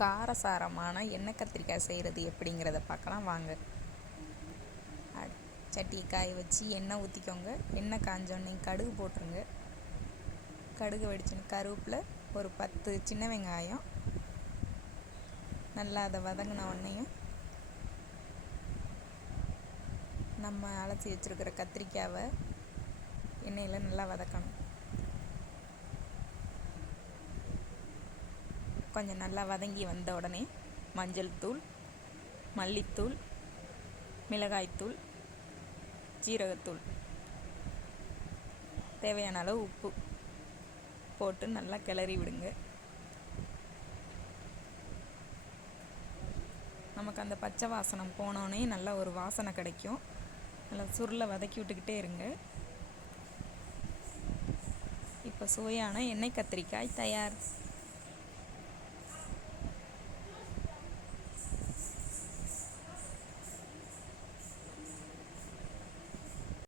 காரசாரமான எண்ணெய் கத்திரிக்காய் செய்கிறது எப்படிங்கிறத பார்க்கலாம் வாங்க. சட்டியை காய வச்சு எண்ணெய் ஊற்றிக்கோங்க. எண்ணெய் காஞ்சோடனே கடுகு போட்டுருங்க. கடுகு வெடிச்சுன்னு கருவேப்பிலை, ஒரு 10 சின்ன வெங்காயம், நல்லா அதை வதங்கின உடனேயும் நம்ம அலசி வச்சுருக்கிற கத்திரிக்காவை எண்ணெயில் நல்லா வதக்கணும். கொஞ்சம் நல்லா வதங்கி வந்த உடனே மஞ்சள் தூள், மல்லித்தூள், மிளகாய்த்தூள், ஜீரகத்தூள், தேவையான அளவு உப்பு போட்டு நல்லா கிளறி விடுங்க. நமக்கு அந்த பச்சை வாசனம் போனோடனே நல்லா ஒரு வாசனை கிடைக்கும். நல்லா சுருளை வதக்கி விட்டுக்கிட்டே இருங்க. இப்போ சுவையான எண்ணெய் கத்திரிக்காய் தயார்.